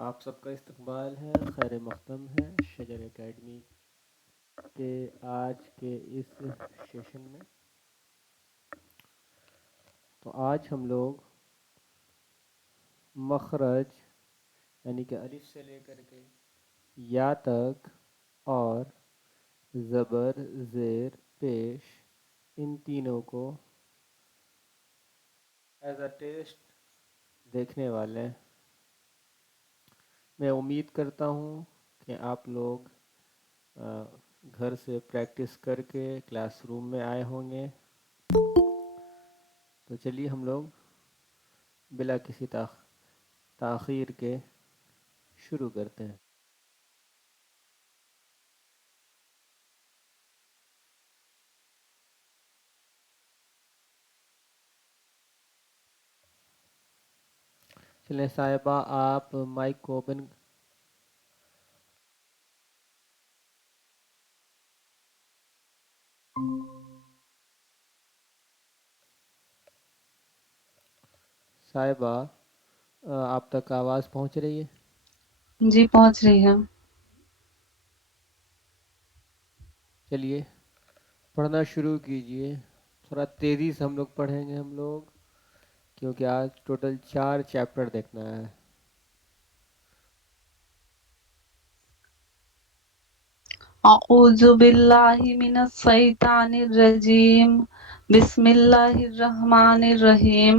آپ سب کا استقبال ہے، خیر مقدم ہے شجر اکیڈمی کے آج کے اس سیشن میں۔ تو آج ہم لوگ مخرج یعنی کہ الف سے لے کر کے یا تک اور زبر زیر پیش ان تینوں کو ایز اے ٹیسٹ دیکھنے والے ہیں۔ میں امید کرتا ہوں کہ آپ لوگ گھر سے پریکٹس کر کے کلاس روم میں آئے ہوں گے۔ تو چلیے ہم لوگ بلا کسی تاخیر کے شروع کرتے ہیں۔ چلیں صاحبہ آپ مائک کو اوپن صاحبہ آپ تک آواز پہنچ رہی ہے؟ جی پہنچ رہی ہے۔ چلیے پڑھنا شروع کیجئے، تھوڑا تیزی سے ہم لوگ پڑھیں گے ہم لوگ، کیونکہ آج ٹوٹل 4 چیپٹر دیکھنا ہے۔ اعوذ باللہ من الشیطان الرجیم، بسم اللہ الرحمن الرحیم۔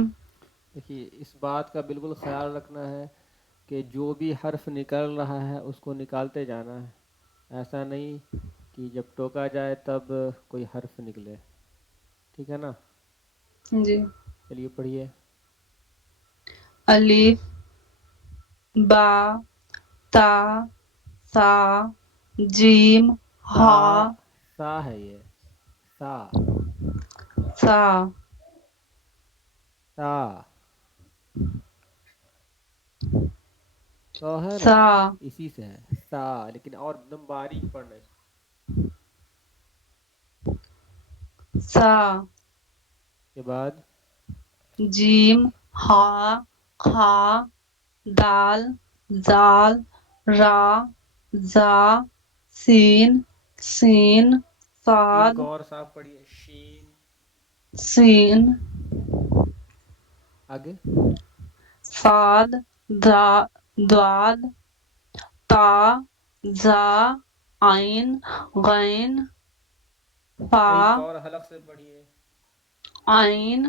دیکھیے اس بات کا بالکل خیال رکھنا ہے کہ جو بھی حرف نکل رہا ہے اس کو نکالتے جانا ہے، ایسا نہیں کہ جب ٹوکا جائے تب کوئی حرف نکلے، ٹھیک ہے نا؟ جی۔ چلیے پڑھیے۔ الف با تا سا جیم ہا سا ہے، یہ سا سا سا تو ہے نا، سا اسی سے ہے سا، لیکن اور ایک دم باریک پڑھنا ہے اس کو۔ سا کے بعد جیم ہا خا دال زال را زا سین سین سین صاد کو اور صاف پڑھیے، شین۔ سین آگے صاد داد تا زا عین غین فا عین کو اور حلق سے پڑھیے، عین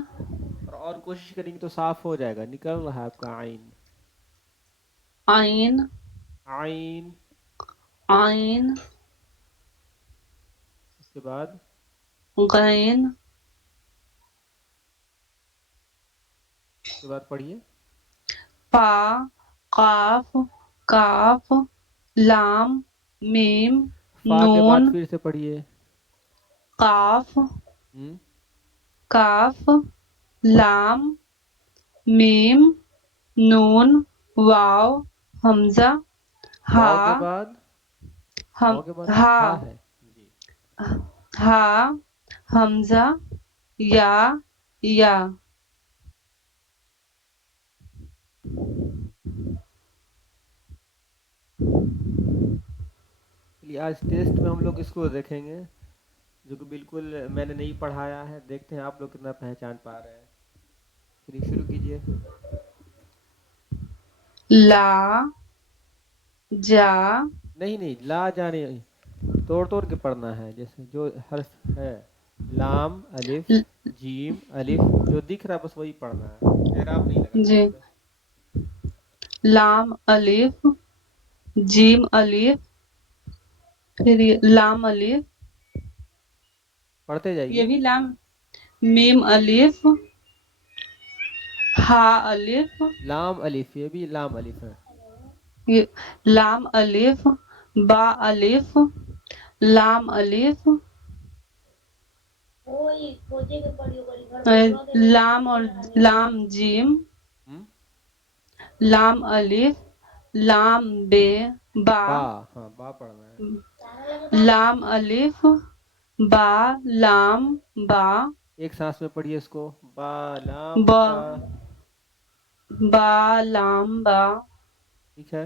اور کوشش کریں گے تو صاف ہو جائے گا، نکل رہا ہے آپ کا عین۔ عین عین عین اس کے بعد غین اس کے بعد پڑھیے، پا قاف کاف لام میم فا کے نون بعد پھر سے پڑھیے۔ قاف کاف لام میم نون واو حمزہ ہا واو کے بعد ہم واو کے بعد ہا ہا ہے جی۔ ہا حمزہ یا چلیے آج ٹیسٹ میں ہم لوگ اس کو دیکھیں گے جو کہ بالکل میں نے نہیں پڑھایا ہے، دیکھتے ہیں آپ لوگ کتنا پہچان پا رہے ہیں۔ چلیے شروع کیجئے۔ لا جا نہیں لا جانے توڑ کے پڑھنا ہے، جیسے جو حرف ہے لام الف جیم الف جو دکھ رہا ہے بس وہی پڑھنا ہے، اعراب نہیں لگانا ہے جی اس پہ۔ لام الف جیم الف پھر لام الف پڑھتے یہ جائیے۔ بھی لام میم الف ہا الف لام الف، یہ بھی لام الف ہے۔ لام الف با الف لام الف لام اور لام جیم لام الف لام بے با ہاں با پڑھنا ہے۔ لام الف با لام با ایک سانس میں پڑھیے اس کو، با لام با با، با لام با ٹھیک ہے۔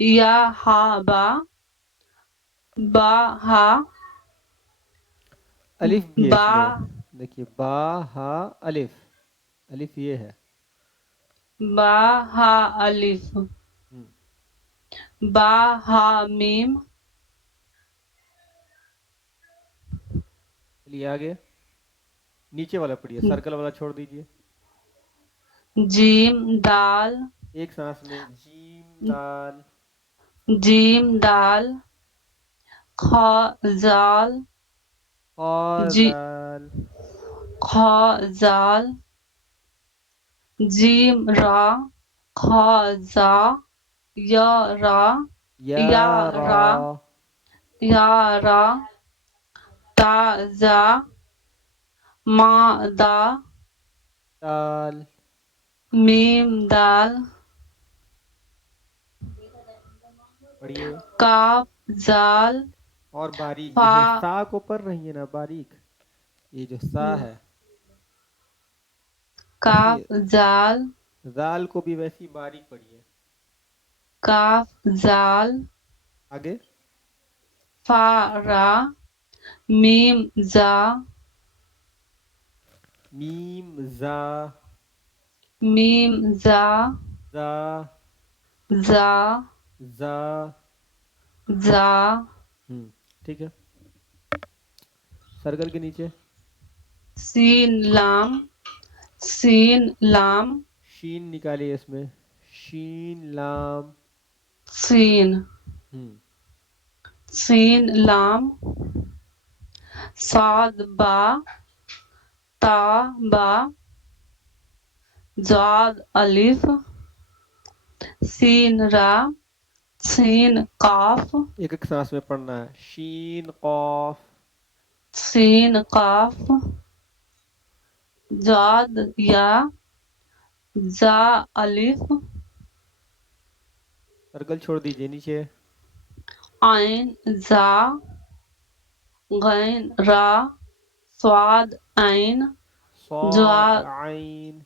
یا ہا با با ہا الف بھی ہے اس با میں، دیکھیے با ہا الف، الف یہ ہے با ہا الف با ہا میم چلیے آگے نیچے والا پڑھیے، سرکل والا چھوڑ دیجیے، جیم دال ایک سانس میں جیم دال جیم دال خا زال اور جی دال خا زال جیم را خا زا یا را یا یا را را یا را تا زا ما دا دال میم دال پڑھیے کاف زال اور باریک فا جیسے سا کو پڑھ رہی ہیں نا باریک، یہ جو سا ہے ایسے کاف زال زال کو بھی ویسی باریک پڑھیے، کاف زال آگے فا را میم زا میم زا میم زا زا زا زا زا ٹھیک ہے، سرکل کے نیچے سین لام سین لام شین نکالیے اس میں، شین لام سین سین لام صاد با تا با زاد الف سین را سین قاف ایک ایک سانس میں پڑھنا ہے، شین قاف سین قاف زاد یا زا الف سرکل چھوڑ دیجیے نیچے، عین زا غین را صاد عین صاد زاد عین،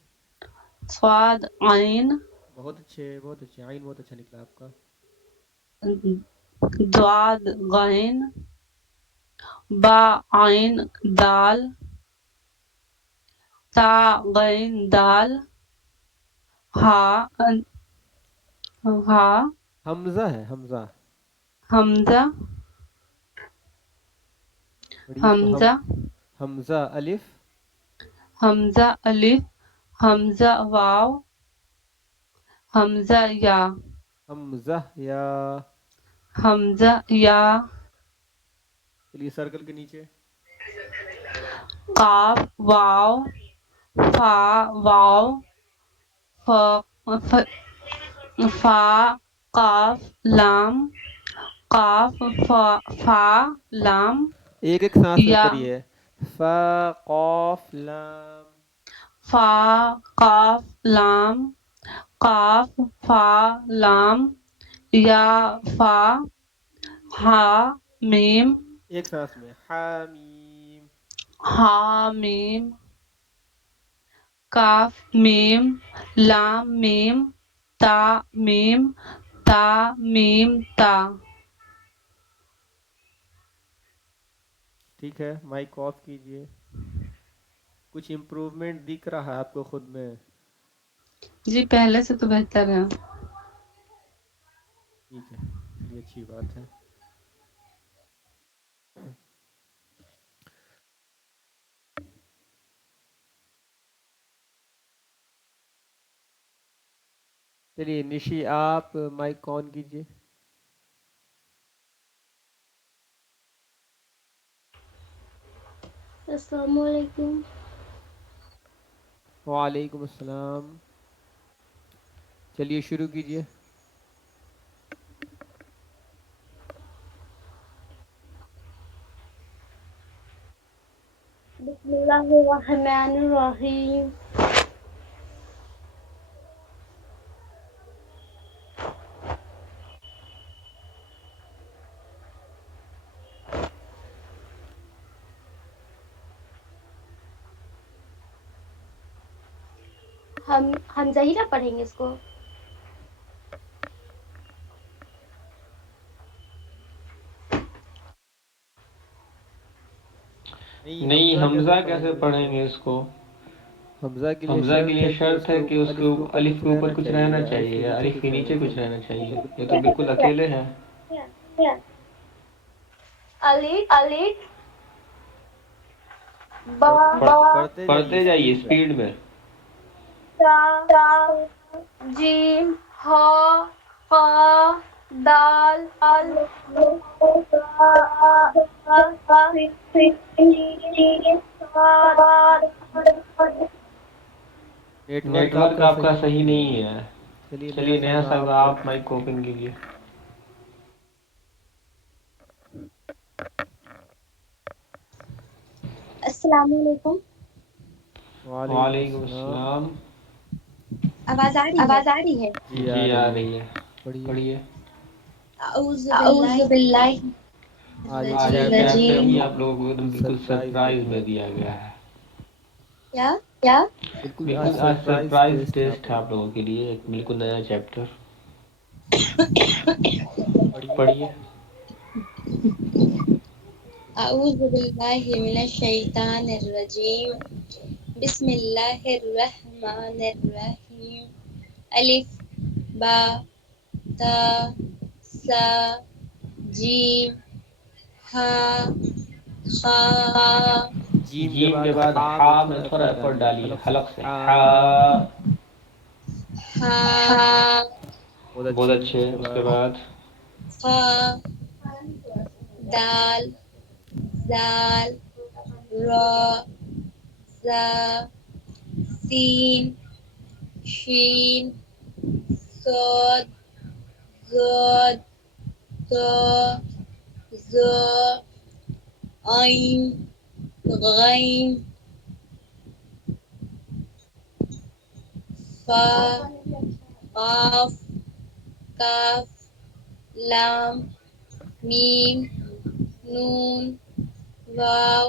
صاد عین بہت اچھے بہت اچھے، عین بہت اچھا نکلا آپ کا، ضاد غین با عین دال تا غین دال ہا ہا حمزہ ہے حمزہ، حمزہ پڑھیے اس کو، حمزہ حمزہ الف حمزہ الف حمزہ واو حمزہ یا حمزہ یا، حمزہ یا چلیے سرکل کے نیچے قاف واو فا واو فا قاف لام قاف فا لام ایک ایک سانس میں یا پڑھیے، فا قاف لام فا قاف لام قاف فا لام یا فا ہا میم ایک سانس میں حامیم، ہا میم کاف میم لام میم تا میم تا میم تا ٹھیک ہے، مائک آف کیجئے، کچھ امپروومنٹ دکھ رہا ہے آپ کو خود میں؟ جی پہلے سے تو بہتر ہے. ٹھیک ہے، چلیے اچھی بات ہے. چلیے نشی آپ مائک آن کیجئے. السلام علیکم. وعلیکم السلام. چلیے شروع کیجئے. بسم اللہ الرحمن الرحیم. ہم حمزہ ہی نہ پڑھیں گے اس کو. حمزہ کیسے پڑھیں گے اس کو؟ حمزہ کے لیے حمزہ کے شرط لیے ہے کہ اس شرط ہے کہ اس کے الف کے اوپر کچھ رہنا چاہیے یا الف کے نیچے کچھ رہنا چاہیے. یہ تو بالکل اکیلے ہیں. الف با پڑھتے جائیے اسپیڈ میں. تا جیم ہا قا دال نیٹ نیٹ ورک آپ کا صحیح نہیں ہے. چلیے نیا نیا آپ صاحبہ آپ مائک کو اوپن کیجیے. السلام علیکم. وعلیکم السلام. آواز آ رہی ہے؟ جی آ رہی ہے. پڑھیے. اعوذ باللہ آج یہ چیپٹر ہی آپ لوگوں کو ایک دم بالکل سرپرائز میں دیا گیا ہے. کیا؟ بالکل آج سرپرائز ٹیسٹ ہے آپ لوگوں کے لیے ایک بالکل نیا چیپٹر. پڑھیے. اعوذ باللہ من الشیطان الرجیم. بسم اللہ الرحمن الرحیم. الف با تا سا جیم ہا خا جیم کے بعد ہا میں تھوڑا ایفرٹ ڈالیے حلق سے. ہا ہا بہت اچھے. اس کے بعد خا دال زال را زا سین شین صاد ضاد طا ظا عین غین فا قاف کاف لام میم نون واو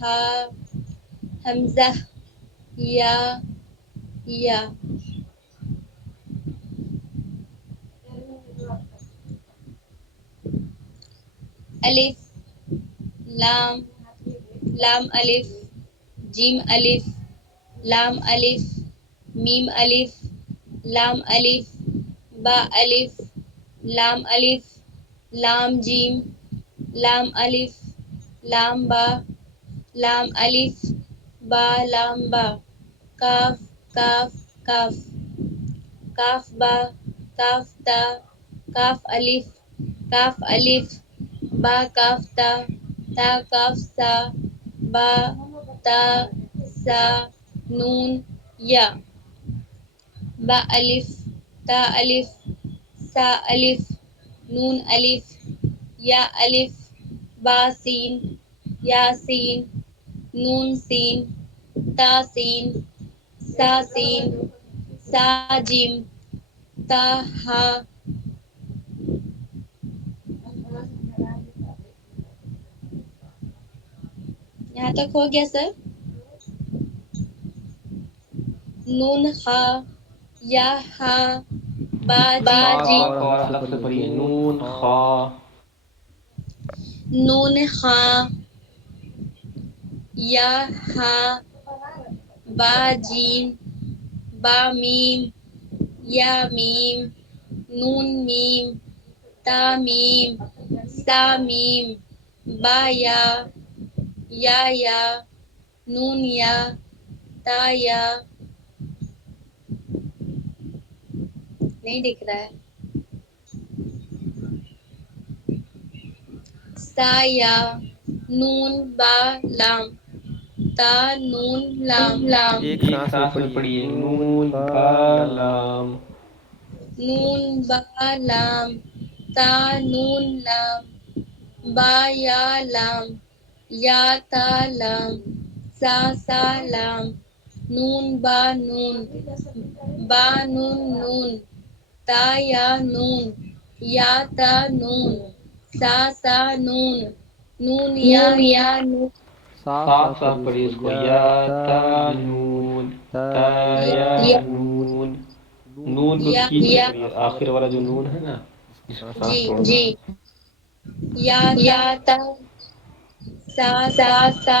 ہا حمزہ یا الف لام لام الف جیم الف لام الف میم الف لام الف با الف لام الف لام جیم لام الف لام با لام الف با لام با کاف کاف کاف کاف با کاف تا کاف الف با کاف تا تا کاف سا با تا سا نون یا با الف تا الف سا الف نون الف یا الف با سین یا سین نون سین تا سین سا سین سا جیم تا ہا یہاں تک ہو گیا سر. نون خا یا ہا با جی خا کو حلق سے پڑھیے. نون خا نون خا یا ہا با جیم با میم یا میم نون میم تا میم سا میم با یا نون یا تا یا نہیں دکھ رہا ہے. سا یا نون با لام تا نون لام ایک سانس میں پڑھیے. نون با لام نون با لام تا نون لام با یا لام یا تا لام سا لام نون با نون با نون نون تا یا نون یا تا نون سا نون نون یا نون صاف صاف پڑھیے اس کو. یا تا نون تا یا نون. نون کو کھینچ کے پڑھیے. آخر والا جو نون ہے نا جس کا سانس چھوڑنا ہے. یا تا سا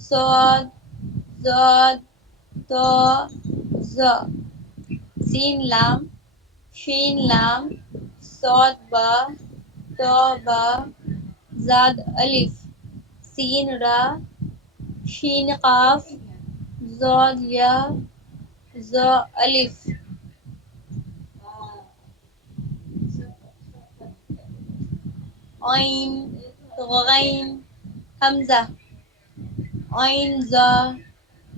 صاد ضاد طاء ظا سين لام شين لام صاد با طا با زاد ألف سين را شين قاف ضاد يا ظا ألف عين غين همزة عين ظا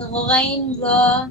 غين ظا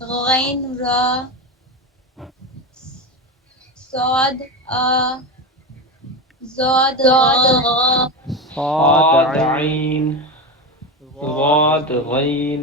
غين را صاد ضاد صاد غا غا، صاد صاد عين عين، ضاد ضاد غين। غين।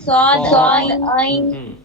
صاد صاد صاد عين عين،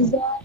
ضاد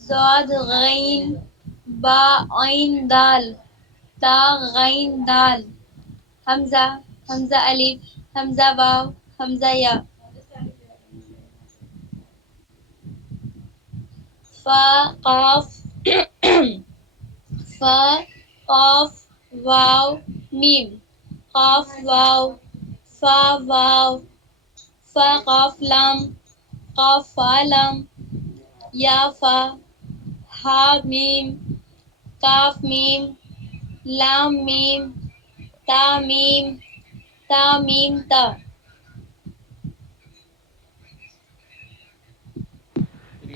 صاد غين با عين دال تا غين دال همزة همزة ألف همزة واو همزة يا فا قاف فا قاف واو ميم قاف واو فا واو فا قاف لام قاف فا لام یا فا ہا میم کاف میم لام میم تا میم تا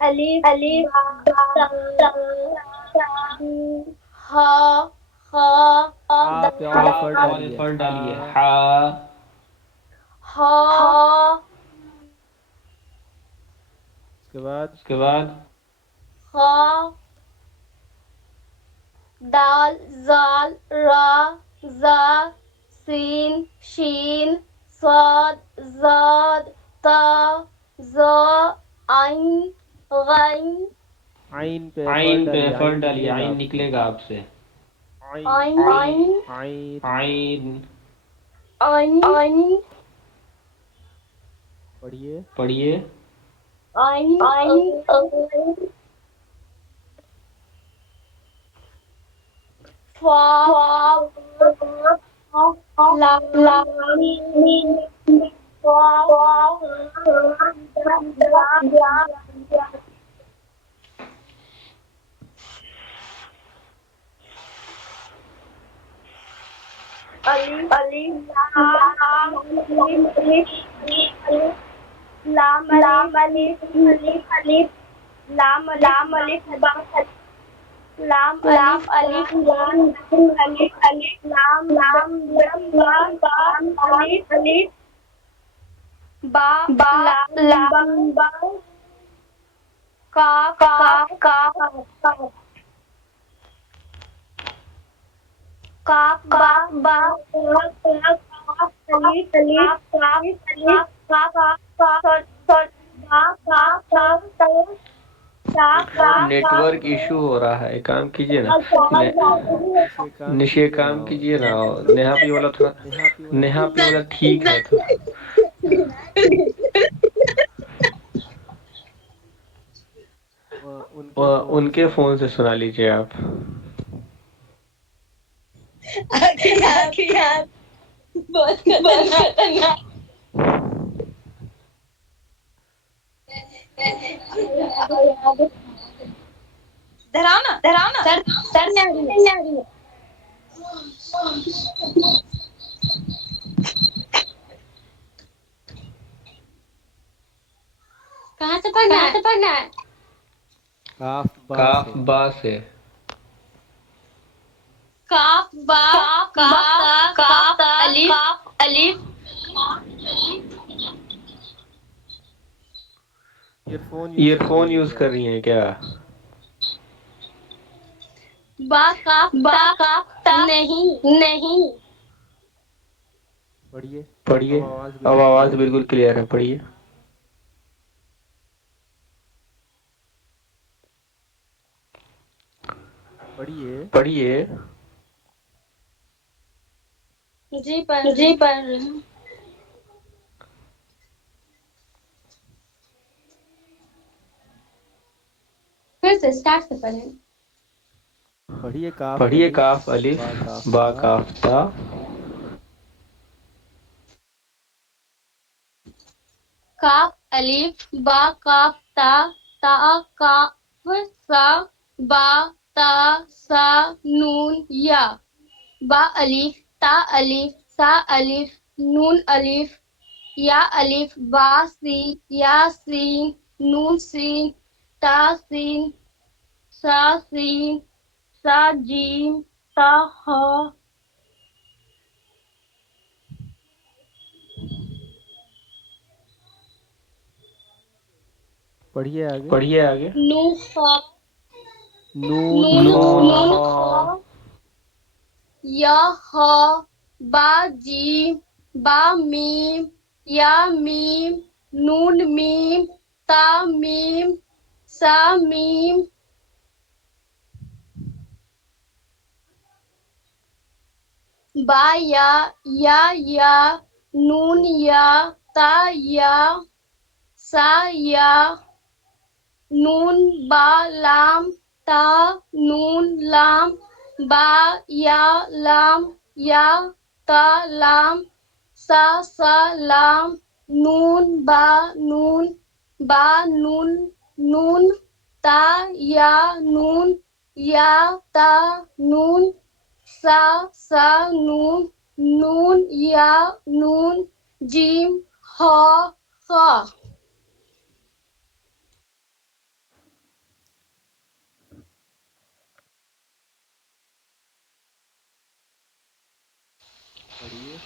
alif ba ta ha ha آپ ہا اور فر اور ڈالیے فر ڈالیے ہاں ہا ha اس کے بعد اس کے بعد ha دال زال را زا سین شین صاد زاد تا زا عین غین عین پہ فر عین پہ ڈالیے فر عین ڈالیے نکلے گا عین آپ سے نکلے گا آپ سے عین عین عین عین عین پڑھیے پڑھیے عین فا لام الف لام الف با لام الف لام با الف با لام با کاف با نیٹ ورک ایشو ہو رہا ہے کام کیجیے نا نشے کام کیجیے نا نیہا پی والا تھوڑا نیہا پی والا ٹھیک ہے تو ان کے فون سے سنا لیجیے آپ یار بہت خطرناک دہرانا سر سر نے آ رہی ہے کہاں سے پڑھنا ہے کاف با کاف سے با سے کاف با کاف الف الف ایئر ایئر فون فون رہی ہے یوز کیا کر رہی ہیں کیا با کاف تا نہیں پڑھیے پڑھیے اب آواز اب بالکل آواز کلیئر ہے بالکل کلیئر ہے پڑھیے پڑھیے پڑھیے جی پڑھ رہی ہوں پڑھ رہی ہوں پھر سے اسٹارٹ سے پڑھیں پڑھیے کاف پڑھیے الف کاف الف با کاف با تا کاف تا کاف الف با کاف تا کاف سا با تا سا نون یا با الف تا الف سا الف نون الف یا الف با سین یا سین نون سین تا سین سا جیم تا ہا پڑھیے آگے پڑھیے آگے نو خا نون خا نون خا یا ہا با جیم با میم یا میم نون میم تا میم سا میم با یا نون یا تا یا سا یا نون با لام تا نون لام با یا لام یا تا لام سا لام نون با نون تا یا نون یا تا نون سا نون یا نون جیم ہا خا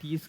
30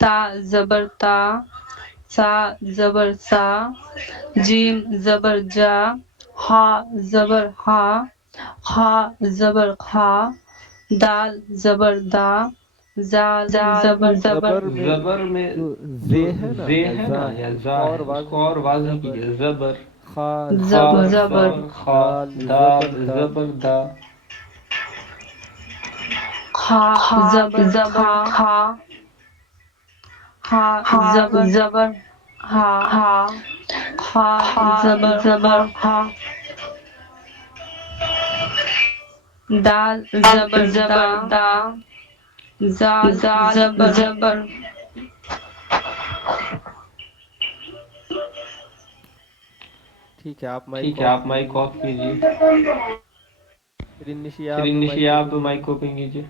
تا زبر تا، سا زبر سا، جیم زبر جا، ہا زبر ہا، خا زبر خا، دال زبر دا، زال زبر زبر زبر میں جو جو زے ہے نا زے یا ہے زا نا یا ہے اس زا کو اور ہے اس کو واضح اور کیجیے، واضح زبر کیجیے. زبر خا خا زبر زبر زبر خا، دال دال زبر دا، زبر دا، خا زبر کھا، ہا زبر ہا، خا زبر ہا، دال زبر دا، زال زبر ٹھیک ہے آپ مائک ٹھیک ہے آف آپ مائک کیجیے. آف کیجیے. رنشی پھر آپ نشی مائک آپ اوپن مائک کیجیے. اوپن کیجیے.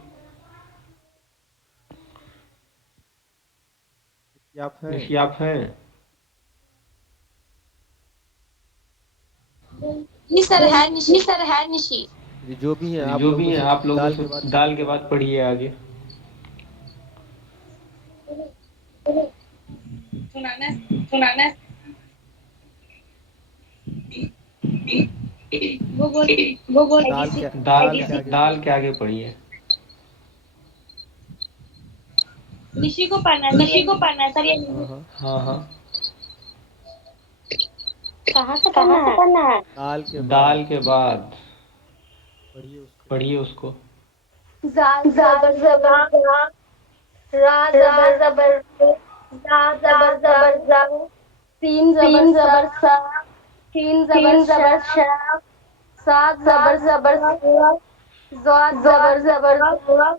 آپ ہیں نشی آپ ہیں؟ جی سر ہے جی نشی. سر ہے نشی. جو بھی ہیں آپ جو لوگ بھی ہیں اسے آپ لوگ دال اس کے بعد دال پڑھیے کے آگے. بعد پڑھیے آگے. سنانا سنانا وہ بول وہ بول دال کے آگے پڑھیے. نشی کو پڑھنا ہے سر نشی یہ. کو پڑھنا ہے سر یہ ہاں ہاں ہاں ہاں. کہاں سے پڑھنا ہے؟ دال کے بعد پڑھیے اس کو. پڑھیے اس کو. زال زبر زا، را زبر زا زبر زا، سین زبر سا، سین زبر شا، ساد زبر سا، زاد زبر زا،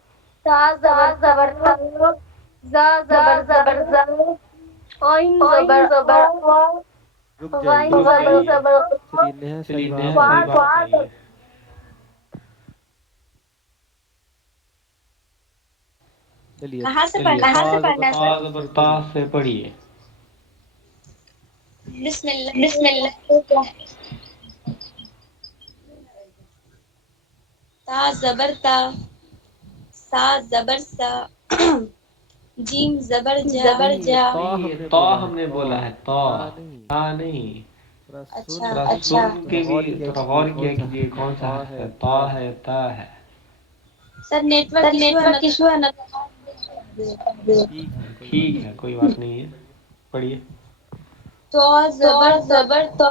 تا زبر تا، زا زبر زا، عین زبر آ، رک غین جائیے. زبر غا، چلیے نیہا چلیے صاحبہ نیہا آپ آئیے. صاحبہ آپ آئیے. چلیے کہاں سے چلیے پڑھنا ہے کہاں سر؟ سے پڑھنا ہے تا سر؟ زبر سے تا پڑھیے. سے پڑھیے. بسم بسم اللہ. اللہ. تا زبر تا، سا زبر سا، جیم زبر جا. زبر نہیں یہ جا. طا نہیں ہم یہ نے تا بولا ہے. ہم نے طا بولا ہے. تا تا نہیں. تا نہیں. تھوڑا اچھا سن کے سن تھوڑا کے بھی غور کیا تھوڑا کیجیے غور کون کیا سا کیجیے کون سا طا حرف ہے ہے. تا تا ہے. ہے تا ہے. سر نیٹ سر ورک ایشو نیٹ ہے نا. ورک ایشو ہے نا. ٹھیک ہے کوئی بات ٹھیک ہے نہیں. کوئی بات نہیں ہے. پڑھیے. تو تو زبر تو، زبر تو،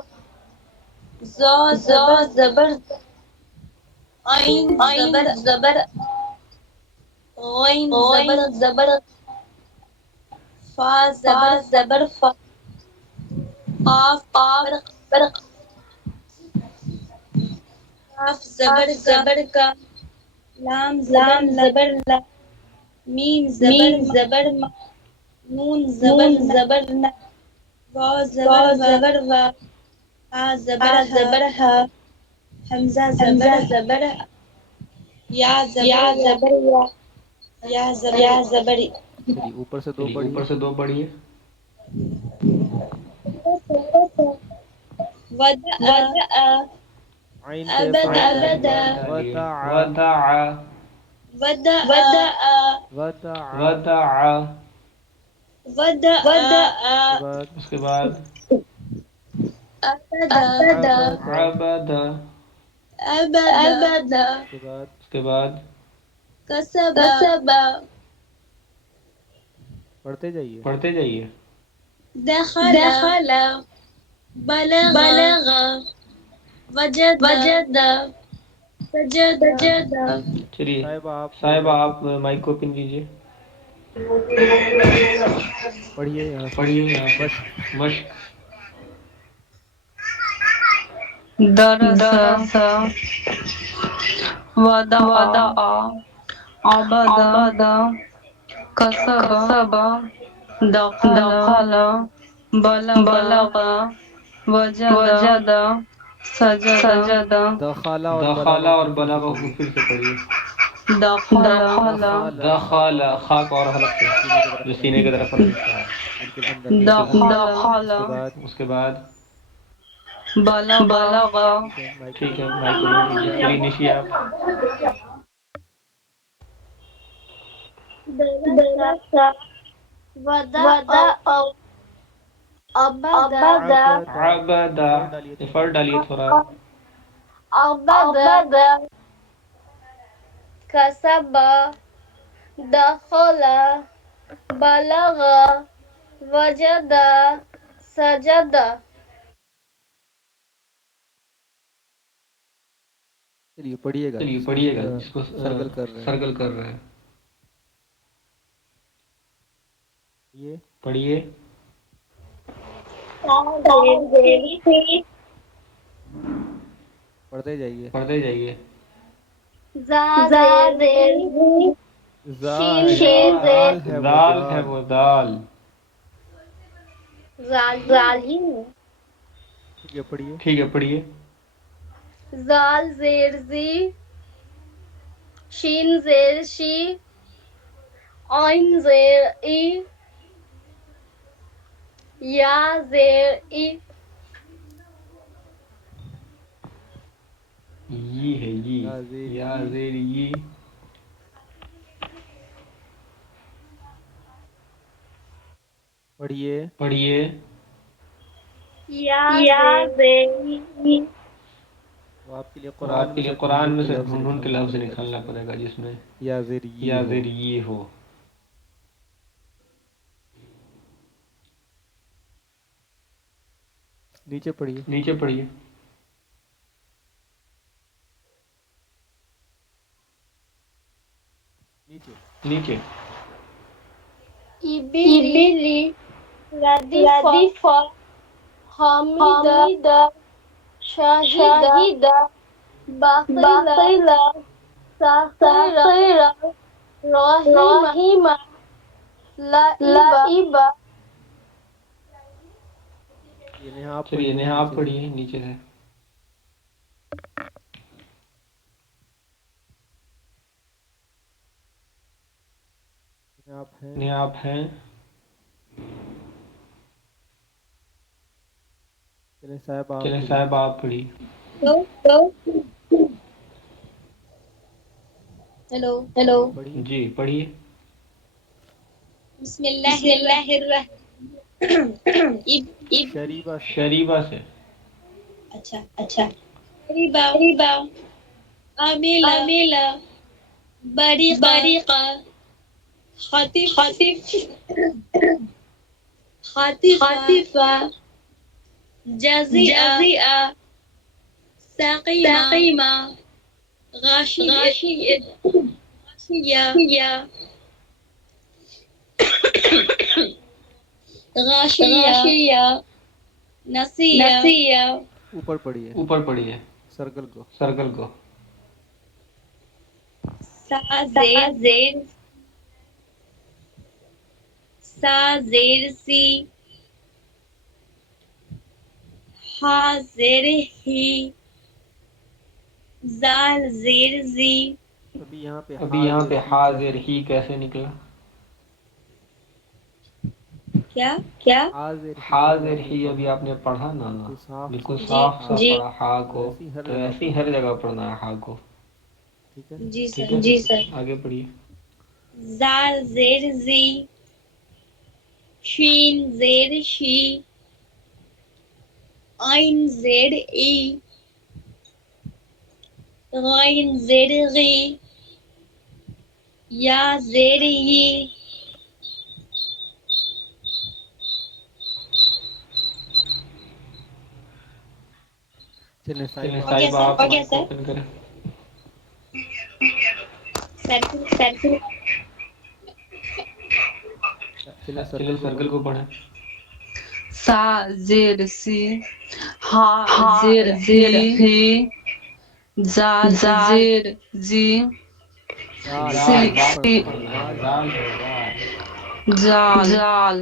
زا زا زبر، زبر، عین عین زبر، زبر، غین زبر، غین زبر، فا فا زبر فا، زبر فا، قاف قاف زبر، زبر، کاف قاف زبر کا، زبر کا، لام زبر لام لا، زبر لا، میم زبر میم ما، زبر ما، نون زبر نون نا، زبر نا، وا وا زبر وا، زبر وا، ہا ہا زبر ہا، زبر ہا، حمزہ زبر، حمزہ زبر، یا یا زبر یا، زبر یا، یا زبر. یا زبر. چلیے اوپر سے دو چلیے پڑھیے. اوپر سے دو پڑھیے. ودع ودع، عین پہ ابدا، سواد ڈالیے. ابدا، ودع ودع ودع ودع، ودع. ودع. ودع ودع، اس کے بعد اس کے بعد ابدا، ابدا، عبد. عبد. ابدا، ابدا، اس کے بعد اس کے بعد کسبا، کسبا، پڑھتے جائیے. پڑھتے جائیے. دخل، دخل، بلغ، بلغ، وجد، وجد، سجد. سجد. چلیے صاحبہ آپ صاحبہ مائک آپ مائک کو اوپن کیجیے. پڑھیے یہاں سے. پڑھیے یہاں سے. مشق. مشق. درس، درس، ودع، ودع، عبد، عبد، کسب، کسب، دخل، دخل، بلغ، بلغ، وجد، وجد، سجد، سجد. دخلا اور دخل بلغہ کو اور پھر سے بلغہ کو پڑھیے. پھر سے پڑھیے. دخل، دخل، دخلا خا کو دخل اور خا کو اور حلق سے سینے کی طرف جو سینے کی رکھیے. طرف رکھنا ہے. بالکل اندر بالکل اندر. دخل، اس کے بعد اس کے بعد بلغ، بلغ. ٹھیک ہے مائک ٹھیک اوپن ہے کیجیے. مائک چلیے اوپن نشی کیجیے. آپ. چلیے نشی آپ. درس، ودا ابدا عبدا ایفرٹ ڈالیے تھوڑا. ابدا کسب دخل بلغ وجد سجد. چلیے پڑھیے گا، چلیے پڑھیے گا، اس کو سرکل کر رہے ہیں. سرکل کر رہے ہیں. یہ پڑھیے. پڑھتے جائیے. پڑھتے جائیے. زال ہے وہ دال ہے دال. وہ دال. ٹھیک ہے پڑھیے. ٹھیک ہے پڑھیے. زال زیر زی شین زیر شی عین زیر ای یا زیر ای. یہ ہے یہ یا زیر یہ. پڑھیے. پڑھیے. یا زیر ای. تو آپ کے لیے تو قرآن آپ کے میں لیے سے قرآن میں سے لفظ ڈھونڈ کے نکالنا لفظ پڑے گا نکالنا جس میں پڑے گا جس میں یا زیر یا یہ ہو. زیر یہ ہو. نیچے پڑھیے. نیچے پڑھیے. نیچے. نیچے. ایبلی ردیف حامد شاہد باقیل ساخر رحیم لعب. چلیے آپ چلیے پڑھیے آپ نیچے سے. پڑھیے نیچے سے. آپ ہیں. آپ ہیں. چلیں صاحب آپ چلیں پڑھیے. صاحب آپ پڑھیے. ہیلو. جی پڑھیے. جی پڑھیے. بسم اللہ الرحمن. شریبہ سے. شریبہ سے. اچھا. اچھا. قریبا قریبا عاملہ عاملہ بریقہ بریقہ خاطف خاطف خاطفہ خاطفہ جزیہ جزیہ سقیمہ سقیمہ غاشیہ غاشیہ غاشیہ غاشیہ نسیہ نسیہ. اوپر پڑھیے. اوپر پڑھیے. سرکل کو. سرکل کو. سا سا زیر زیر سا زیر سی ہا زیر ہی زال زیر زی. ابھی یہاں پہ ابھی یہاں حاضر پہ ہی حاضر کیسے ہی نکلا؟ کیسے نکلا؟ کیا حاضر حاضر آپ نے ہی ابھی پڑھا آپ نے پڑھا نا بالکل صاف بالکل صاف صاف ہا صاف پڑھا ہا تو کو. ایسے ہی تو جگہ ایسے ہی ہر پڑھنا ہے. جگہ پڑھنا ہے ہا کو. ٹھیک ہے. جی ٹھیک سر. ہے. جی سر. آگے پڑھیے. زال زیر زی شین زیر شی عین زیر ای غین زیر غی یا زیر یی. چلیں چلیں صاحب اوکے صاحبہ سر. آپ مائک اوپن کریں. سر چلیں سرکل کو پڑھیں. سا زیر سی ہا ہا زیر زیر ہی ہی زال زال زیر زی زال سی زال نہیں پڑھنا ہے. زال ہے. زال ہے زال. زال زال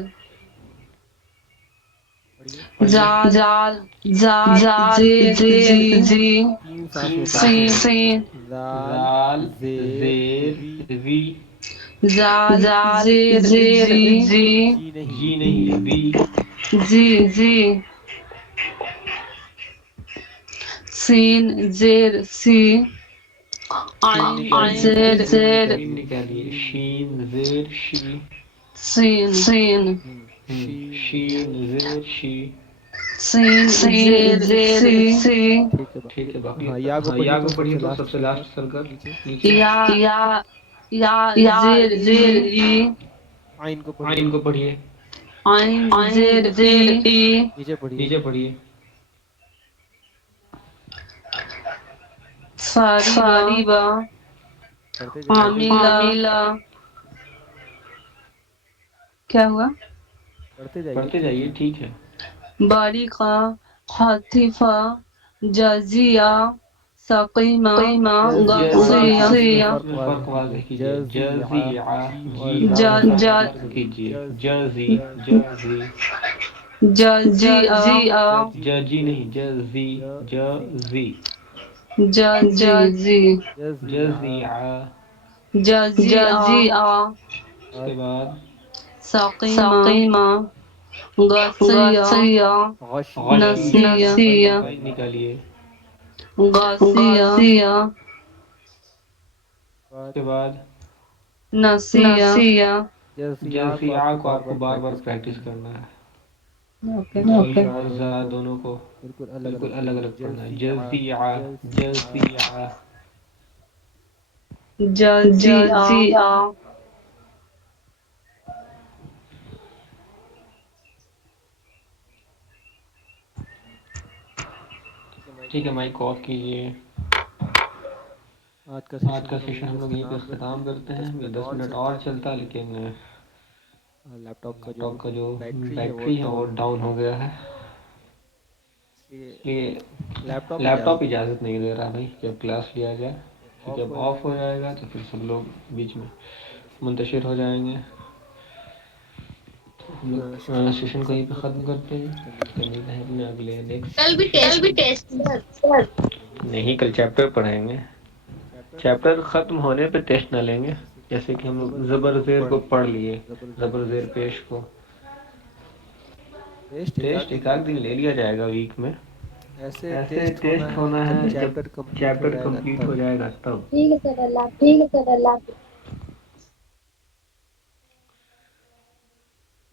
پڑھیے. زال زال زال زال زیر زیر زی زی تین سانسیں پڑھنی سین ہیں. سین زال زال زیر زیر ری ری زال زال زیر زیر زی زی جی نہیں جی بی. نہیں بی. زی زی سین زیر سی شین عین نکالیے. زیر شین شین نکالیے. نکالیے. شین شین زیر زیر شی سین سین شین زیر شی سین زیر سی ٹھیک ہے ٹھیک ہے باقی ہاں یا کو یا کو پڑھیے پڑھیے تو تو سب سب سے سے لاسٹ لاسٹ سرکل نیچے نیچے یا یا زیر زیر ای ای آئین کو پڑھیے آئین کو پڑھیے عین زیر آئین ای زیر ای نیچے پڑھیے نیچے پڑھیے فاریبا فاریبا پڑھتے جائیے عاملہ کیا ہوا پڑھتے ٹھیک جائیے ہے ٹھیک ہے باریقہ حاطفہ جزیہ سقیمہ قیمہ غاثیہ اس میں فرق واضح کیجیے جزیعہ جی اور کیجیے جزی جزی جزیہ ججی نہیں جزی جزی جزی جزیعہ جزیہ اس کے بعد سقیمہ سقیمہ غاثیہ غصیہ نسیہ نکالیے غاثیہ غصیہ اس کے بعد نسیہ نسیہ جزیعہ کو آپ کو بار بار پریکٹس کرنا ہے دونوں کو بالکل الگ الگ پڑھنا ہے جزیعہ جزیعہ جزیہ جزیعہ ٹھیک ہے مائک آف کیجیے آج کا سیشن ہم لوگ یہیں پہ اختتام کرتے ہیں یہ 10 منٹ اور چلتا لیکن لیپ ٹاپ کا جو بیٹری ہے وہ ڈاؤن ہو گیا ہے اس لیے لیپ ٹاپ اجازت نہیں دے رہا بھائی کہ اب کلاس لیا جائے کیونکہ اب آف ہو جائے گا تو پھر سب لوگ بیچ میں منتشر ہو جائیں گے ہم لوگ سیشن کو یہیں پہ ختم کرتے ہیں تو ملتے ہیں اپنے اگلے کل بھی ٹیسٹ سر نہیں کل چیپٹر پڑھائیں گے چیپٹر ختم ہونے پہ ٹیسٹ نہ لیں گے جیسے کہ ہم لوگ زبر زیر کو پڑھ لیے زبر زیر پیش کو ٹیسٹ ایک آدھ دن لے لیا جائے گا ویک میں ایسے ٹیسٹ ہونا ہے جب چیپٹر کمپلیٹ ہو جائے گا تب ٹھیک ہے سر اللہ حافظ ٹھیک ہے سر اللہ حافظ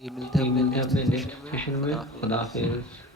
یہ ملتے ہیں اپنے ملتے ہیں نیکسٹ اپنے سیشن نیکسٹ میں سیشن میں خدا خدا حافظ حافظ